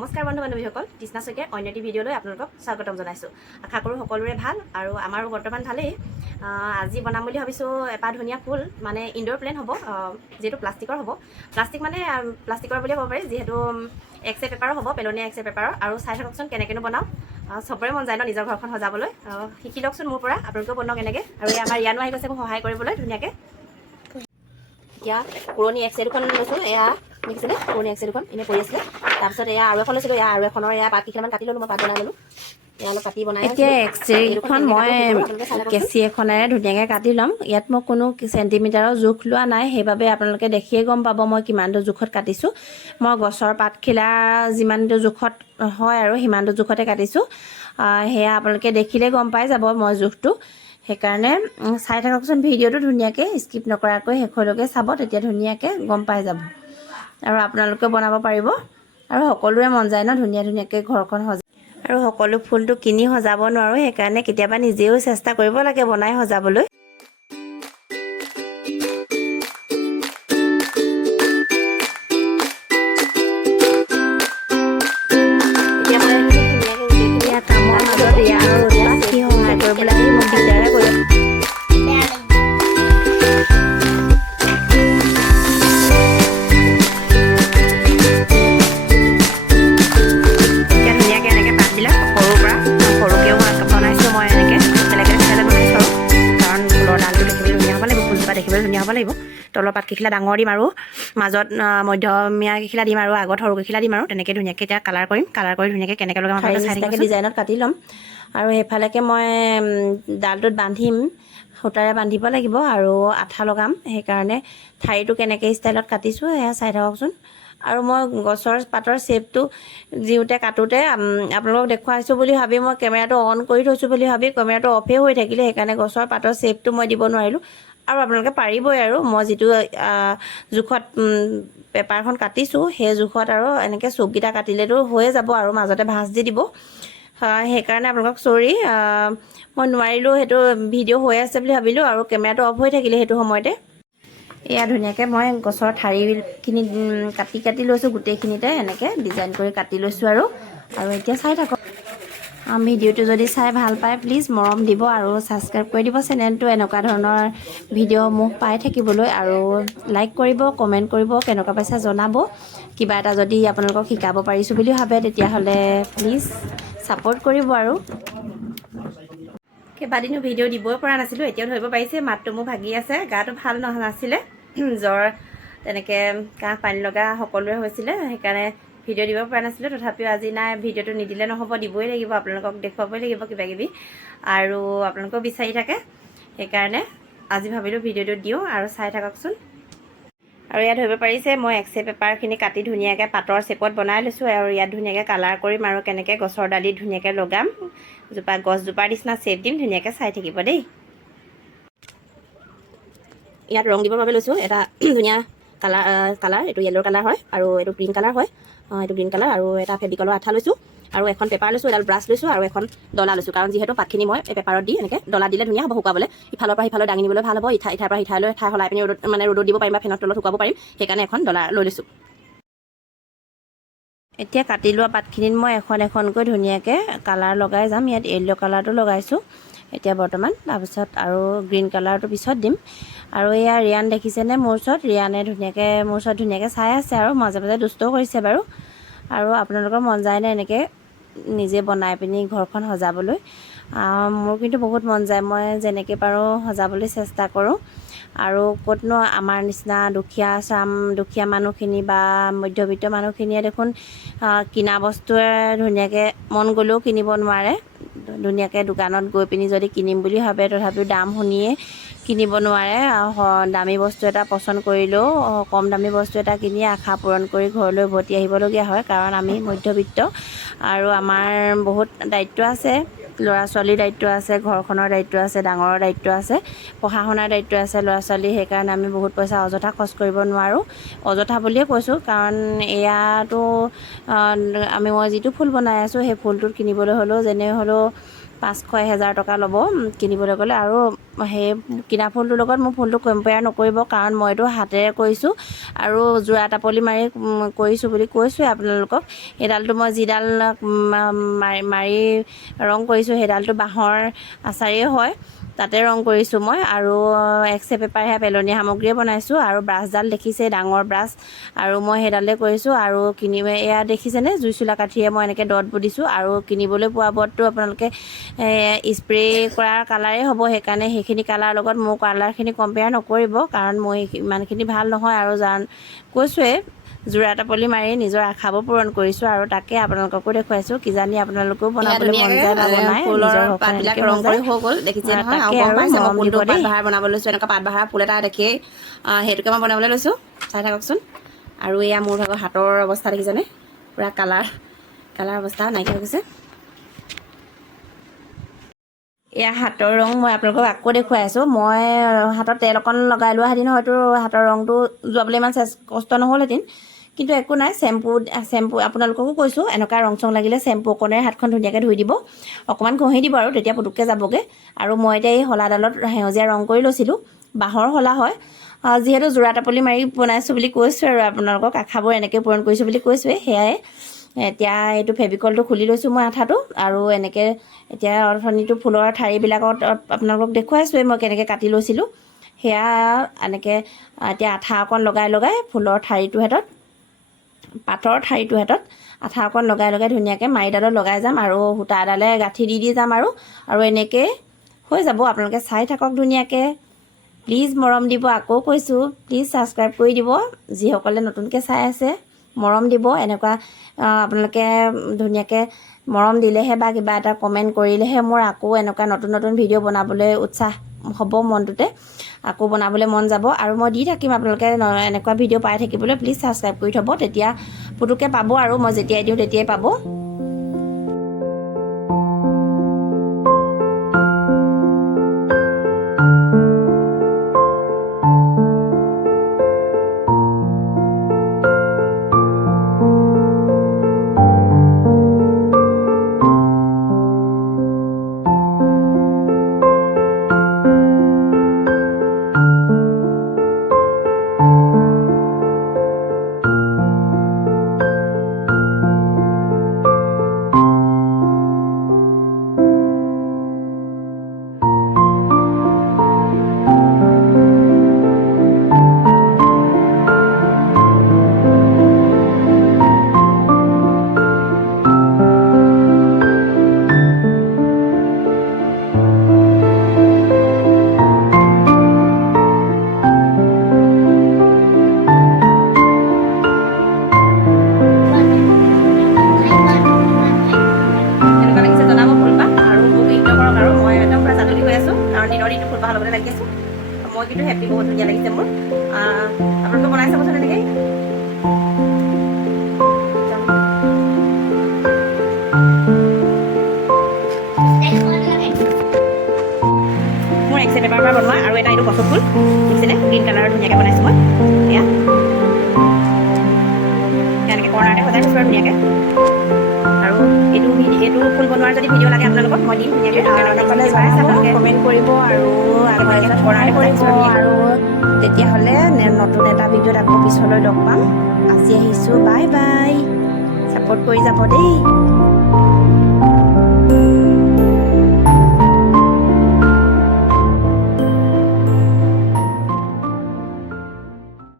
নমস্কাৰ বন্ধু বান্ধৱীসকল, তৃষ্ণা শইকীয়াৰ অন্য এটি ভিডিঅ'লৈ আপোনালোকক স্বাগতম জনাইছোঁ। আশা কৰোঁ সকলোৰে ভাল আৰু আমাৰো বৰ্তমান ভালেই। আজি বনাম বুলি ভাবিছোঁ এপাহ ধুনীয়া ফুল, মানে ইনডোৰ প্লেণ্ট হ'ব, যিহেতু প্লাষ্টিকৰ হ'ব। প্লাষ্টিক মানে প্লাষ্টিকৰ বুলিয়ে ক'ব পাৰি, যিহেতু এক্সে পেপাৰো হ'ব, পেলনীয়া এক্সে পেপাৰৰ। আৰু চাই থাককচোন কেনেকৈনো বনাওঁ। চবৰে মন যায় ন নিজৰ ঘৰখন সজাবলৈ। শিকি লওকচোন মোৰ পৰা, আপোনালোকেও বনাওক এনেকৈ। আৰু আমাৰ ইয়ানো আহি গৈছে মোক সহায় কৰিবলৈ ধুনীয়াকৈ। এতিয়া পুৰণি এক্সে দুখন লৈছোঁ, এয়া দেখিছিলে পুৰণি এক্সে দুখন এনেই পৰি আছিলে। তাৰপিছত এয়া আৰু এখন লৈছিলোঁ, এয়া আৰু এখনৰ এয়া পাত কেইটামান কাটি ল'লোঁ, মই পাত বনাই ল'লোঁ। এয়া অলপ কাটি বনাই এতিয়া এক্সৰেখন মই কেঁচি এখনেৰে ধুনীয়াকৈ কাটি ল'ম। ইয়াত মই কোনো চেণ্টিমিটাৰৰ জোখ লোৱা নাই, সেইবাবে আপোনালোকে দেখিয়ে গম পাব মই কিমানটো জোখত কাটিছোঁ। মই গছৰ পাতখিলা যিমানটো জোখত হয় আৰু সিমানটো জোখতে কাটিছোঁ। সেয়া আপোনালোকে দেখিলে গম পাই যাব মই জোখটো। সেইকাৰণে চাই থাককচোন ভিডিঅ'টো ধুনীয়াকৈ, স্কিপ নকৰাকৈ শেষলৈকে চাব, তেতিয়া ধুনীয়াকৈ গম পাই যাব আৰু আপোনালোকেও বনাব পাৰিব। আৰু সকলোৰে মন যায় ন ধুনীয়া ধুনীয়াকৈ ঘৰখন সজা। আৰু সকলো ফুলটো কিনি সজাব নোৱাৰোঁ, সেইকাৰণে কেতিয়াবা নিজেও চেষ্টা কৰিব লাগে বনাই সজাবলৈ। এতিয়া কামৰ মাজত ইয়াৰ আৰু উৎপাত সি সহায় কৰিবলৈ আহি মোক দিগদাৰে কৰে। দেখিবলৈ ধুনীয়া হ'ব লাগিব। তলৰ পাতকেইখিলা ডাঙৰ দিম আৰু মাজত মধ্যমীয়া কেইখিলা দিম আৰু আগত সৰু কেইখিলা দিম আৰু তেনেকৈ ধুনীয়াকৈ এতিয়া কালাৰ কৰিম। কালাৰ কৰি ধুনীয়াকৈ কেনেকৈ লগাম আপোনালোকে ডিজাইনত কাটি ল'ম। আৰু সেইফালেকে মই ডালটোত বান্ধিম, সূতাৰে বান্ধিব লাগিব আৰু আঠা লগাম। সেইকাৰণে ঠাৰিটো কেনেকৈ ষ্টাইলত কাটিছোঁ সেয়া চাই থাককচোন। আৰু মই গছৰ পাতৰ শ্বেপটো যিওঁতে কাটোতে আপোনালোকক দেখুৱাইছোঁ বুলি ভাবি মই কেমেৰাটো অন কৰি থৈছোঁ বুলি ভাবি কেমেৰাটো অফেই হৈ থাকিলে, সেইকাৰণে গছৰ পাতৰ শ্বেপটো মই দিব নোৱাৰিলোঁ। আৰু আপোনালোকে পাৰিবই আৰু মই যিটো জোখত পেপাৰখন কাটিছোঁ সেই জোখত আৰু এনেকৈ চুককেইটা কাটিলেতো হৈয়ে যাব আৰু মাজতে ভাঁজ দি দিব। সেইকাৰণে আপোনালোকক চৰি, মই নোৱাৰিলোঁ, সেইটো ভিডিঅ' হৈ আছে বুলি ভাবিলোঁ আৰু কেমেৰাটো অফ হৈ থাকিলে সেইটো সময়তে। এয়া ধুনীয়াকৈ মই গছৰ ঠাৰিখিনি কাটি কাটি লৈছোঁ, গোটেইখিনিতে এনেকৈ ডিজাইন কৰি কাটি লৈছোঁ আৰু এতিয়া চাই থাকক। ভিডিঅ'টো যদি চাই ভাল পায় প্লিজ মৰম দিব আৰু ছাবস্ক্ৰাইব কৰি দিব চেনেলটো, এনেকুৱা ধৰণৰ ভিডিঅ' মোক পাই থাকিবলৈ। আৰু লাইক কৰিব, কমেণ্ট কৰিব, কেনেকুৱা পাইছে জনাব। কিবা এটা যদি আপোনালোকক শিকাব পাৰিছোঁ বুলি ভাবে তেতিয়াহ'লে প্লিজ ছাপোৰ্ট কৰিব। আৰু কেইবাদিনো ভিডিঅ' দিবই পৰা নাছিলোঁ, এতিয়াও ধৰিব পাৰিছে মাতটো মোৰ ভাগি আছে, গাটো ভাল নাছিলে, জ্বৰ তেনেকৈ কাহ পানী লগা সকলোৰে হৈছিলে, সেইকাৰণে ভিডিঅ' দিব পৰা নাছিলোঁ। তথাপিও আজি নাই, ভিডিঅ'টো নিদিলে নহ'ব, দিবই লাগিব, আপোনালোকক দেখুৱাবই লাগিব কিবাকিবি, আৰু আপোনালোকেও বিচাৰি থাকে, সেইকাৰণে আজি ভাবিলোঁ ভিডিঅ'টো দিওঁ আৰু চাই থাককচোন। আৰু ইয়াত ধৰিব পাৰিছে মই এক্সে পেপাৰখিনি কাটি ধুনীয়াকৈ পাতৰ শ্বেপত বনাই লৈছোঁ আৰু ইয়াত ধুনীয়াকৈ কালাৰ কৰিম আৰু কেনেকৈ গছৰ ডালিত ধুনীয়াকৈ লগাম, গছজোপাৰ নিচিনা শ্বেপ দিম, ধুনীয়াকৈ চাই থাকিব দেই। ইয়াত ৰং দিবৰ বাবে লৈছোঁ এটা ধুনীয়া কালাৰ এইটো য়েল্ল' কালাৰ হয় আৰু এইটো গ্ৰীণ কালাৰ হয়, এইটো গ্ৰীণ কালাৰ। আৰু এটা ফেব্ৰিকলৰ আঠা লৈছোঁ আৰু এখন পেপাৰ লৈছোঁ, এডাল ব্ৰাছ লৈছোঁ আৰু এখন ডলা লৈছোঁ, কাৰণ যিহেতু পাতখিনি মই এই পেপাৰত দি এনেকৈ ডলা দিলে ধুনীয়া হ'ব শুকাবলৈ, ইফালৰ পৰা সিফালৈ দাঙি নিবলৈ ভাল হ'ব, ইঠাইৰ পৰা সিঠাইলৈ ঠাই সলাই পিনি ৰ'দত দিব পাৰিম বা ফেনৰ তলত শুকাব পাৰিম, সেইকাৰণে এখন ডলা লৈ লৈছোঁ। এতিয়া কাটি লোৱা পাতখিনিত মই এখন এখনকৈ ধুনীয়াকৈ কালাৰ লগাই যাম। ইয়াত য়েল্ল' কালাৰটো লগাইছোঁ এতিয়া বৰ্তমান, তাৰপিছত আৰু গ্ৰীণ কালাৰটো পিছত দিম। আৰু এয়া ৰিয়ান দেখিছেনে মোৰ ওচৰত, ৰিয়ানে মোৰ ওচৰত ধুনীয়াকৈ চাই আছে আৰু মাজে মাজে দুষ্টও কৰিছে বাৰু। আৰু আপোনালোকৰ মন যায়নে এনেকৈ নিজে বনাই পিনি ঘৰখন সজাবলৈ? মোৰ কিন্তু বহুত মন যায়, মই যেনেকৈ পাৰোঁ সজাবলৈ চেষ্টা কৰোঁ। আৰু ক'তনো আমাৰ নিচিনা দুখীয়া মানুহখিনি বা মধ্যবিত্ত মানুহখিনিয়ে দেখোন কিনা বস্তুৱে ধুনীয়াকৈ মন গ'লেও কিনিব নোৱাৰে। ধুনীয়াকৈ দোকানত গৈ পিনি যদি কিনিম বুলি ভাবে তথাপিও দাম শুনিয়ে কিনিব নোৱাৰে। দামী বস্তু এটা পচন্দ কৰিলেও কম দামী বস্তু এটা কিনি আশা পূৰণ কৰি ঘৰলৈ উভতি আহিবলগীয়া হয়, কাৰণ আমি মধ্যবিত্ত। আৰু আমাৰ বহুত দায়িত্ব আছে, ল'ৰা ছোৱালীৰ দায়িত্ব আছে, ঘৰখনৰ দায়িত্ব আছে, ডাঙৰৰ দায়িত্ব আছে, পঢ়া শুনাৰ দায়িত্ব আছে ল'ৰা ছোৱালী, সেইকাৰণে আমি বহুত পইচা অযথা খৰচ কৰিব নোৱাৰোঁ। অযথা বুলিয়ে কৈছোঁ, কাৰণ এয়াতো মই যিটো ফুল বনাই আছোঁ সেই ফুলটোত কিনিবলৈ হ'লেও যেনে হ'লেও 500-1000 টকা ল'ব কিনিবলৈ গ'লে। আৰু সেই কিনা ফুলটোৰ লগত মোৰ ফুলটো কম্পেয়াৰ নকৰিব, কাৰণ মইতো হাতেৰে কৰিছোঁ আৰু যোৰা টাপলি মাৰি কৰিছোঁ বুলি কৈছোঁৱে আপোনালোকক। সেইডালটো মই যিডাল মাৰি ৰং কৰিছোঁ সেইডালটো বাঁহৰ আচাৰেই হয়, তাতে ৰং কৰিছোঁ মই। আৰু এক্সে পেপাৰ সেয়া পেলনীয়া সামগ্ৰীয়ে বনাইছোঁ। আৰু ব্ৰাছডাল দেখিছে, ডাঙৰ ব্ৰাছ, আৰু মই সেইডালে কৰিছোঁ। আৰু এয়া দেখিছেনে জুই চোলা কাঠিৰে মই এনেকৈ ডট বুলিছোঁ। আৰু কিনিবলৈ পোৱা বোৰতো আপোনালোকে স্প্ৰে কৰাৰ কালাৰেই হ'ব, সেইকাৰণে সেইখিনি কালাৰ লগত মোৰ কালাৰখিনি কম্পেয়াৰ নকৰিব, কাৰণ মই ইমানখিনি ভাল নহয়। আৰু কৈছোঁৱে যোৰা টাপলি মাৰি নিজৰ আশাবোৰ পূৰণ কৰিছোঁ, আৰু তাকে আপোনালোককো দেখুৱাইছোঁ। কিজানি আপোনালোকেও বনাবলৈ মন যায় বা বনাই নিজৰ পাতবিলাক ৰং কৰি হৈ গ'ল, দেখিছে নহয়। আৰু গম পাইছে মই কোনটো পাত বাহাৰ বনাবলৈ লৈছোঁ। এনেকুৱা পাত বাহাৰ ফুল এটা দেখিয়েই সেইটোকে মই বনাবলৈ লৈছোঁ, চাই থাককচোন। আৰু এয়া মোৰ ভাগৰ হাতৰ অৱস্থা দেখিছেনে, পূৰা কালাৰ অৱস্থা নাইকিয়া হৈ গৈছে। এয়া হাতৰ ৰং মই আপোনালোকক আকৌ দেখুৱাই আছোঁ। মই হাতত তেল অকণ লগাই লোৱা হেঁতেন হয়তো হাতৰ ৰংটো যোৱাবলৈ ইমান কষ্ট নহ'লহেঁতেন, কিন্তু একো নাই। চেম্পু আপোনালোককো কৈছোঁ, এনেকুৱা ৰং চং লাগিলে চেম্পু অকণেৰে হাতখন ধুনীয়াকৈ ধুই দিব, অকণমান ঘঁহি দিব, আৰু তেতিয়া পুটুককৈ যাবগৈ। আৰু মই এতিয়া এই শলাডালত সেউজীয়া ৰং কৰি লৈছিলোঁ, বাঁহৰ শলা হয়। যিহেতু যোৰা টাপলি মাৰি বনাইছোঁ বুলি কৈছোঁ, আৰু আপোনালোকক আশাবোৰ এনেকৈ পূৰণ কৰিছোঁ বুলি কৈছোঁৱেই। সেয়াই এতিয়া এইটো ফেভিকলটো খুলি লৈছোঁ মই আঠাটো, আৰু এনেকৈ এতিয়া অৰ্থনীটো ফুলৰ ঠাৰিবিলাকত আপোনালোকক দেখুৱাইছোঁৱেই মই কেনেকৈ কাটি লৈছিলোঁ। সেয়া এনেকৈ এতিয়া আঠা অকণ লগাই ফুলৰ ঠাৰিটোৰ হাতত, পাতৰ ঠাৰিটোৰ হাতত আঠা অকণ লগাই ধুনীয়াকৈ মাৰিডালত লগাই যাম, আৰু সূতা এডালে গাঁঠি দি যাম। আৰু এনেকৈ হৈ যাব। আপোনালোকে চাই থাকক ধুনীয়াকৈ। প্লিজ মৰম দিব, আকৌ কৈছোঁ, প্লিজ ছাবস্ক্ৰাইব কৰি দিব। যিসকলে নতুনকৈ চাই আছে মৰম দিব। এনেকুৱা আপোনালোকে ধুনীয়াকৈ মৰম দিলেহে বা কিবা এটা কমেণ্ট কৰিলেহে মোৰ আকৌ এনেকুৱা নতুন ভিডিঅ' বনাবলৈ উৎসাহ হ'ব, মনটোতে আকৌ বনাবলৈ মন যাব। আৰু মই দি থাকিম, আপোনালোকে এনেকুৱা ভিডিঅ' পাই থাকিবলৈ প্লিজ ছাবস্ক্ৰাইব কৰি থ'ব, তেতিয়া পুটুককৈ পাব, আৰু মই যেতিয়াই দিওঁ তেতিয়াই পাব। মই কিন্তু হেপী, বহুত ধুনীয়া লাগিছে মোৰ। আপোনালোকে বনাই চাবচোন এনেকৈ। মোৰ এক্সে পেপাৰৰ পৰা বনোৱা, আৰু এটা এইটো কচু ফুল দেখিছেনে, গ্ৰীণ কালাৰৰ ধুনীয়াকৈ বনাইছোঁ মই। এয়া এনেকৈ কৰ্ণাৰতে সজাই থৈছোঁ আৰু ধুনীয়াকৈ। আৰু এইটো ফুল বনোৱাৰ যদি ভিডিঅ' লাগে আপোনালোকক মই দিম ধুনীয়াকৈ। কমেণ্ট কৰিব, আৰু সহায় কৰিব। আৰু তেতিয়াহ'লে নতুন এটা ভিডিঅ'ত আকৌ পিছলৈ লগ পাম। আজি আহিছোঁ, বাই বাই। ছাপোৰ্ট কৰি যাব দেই।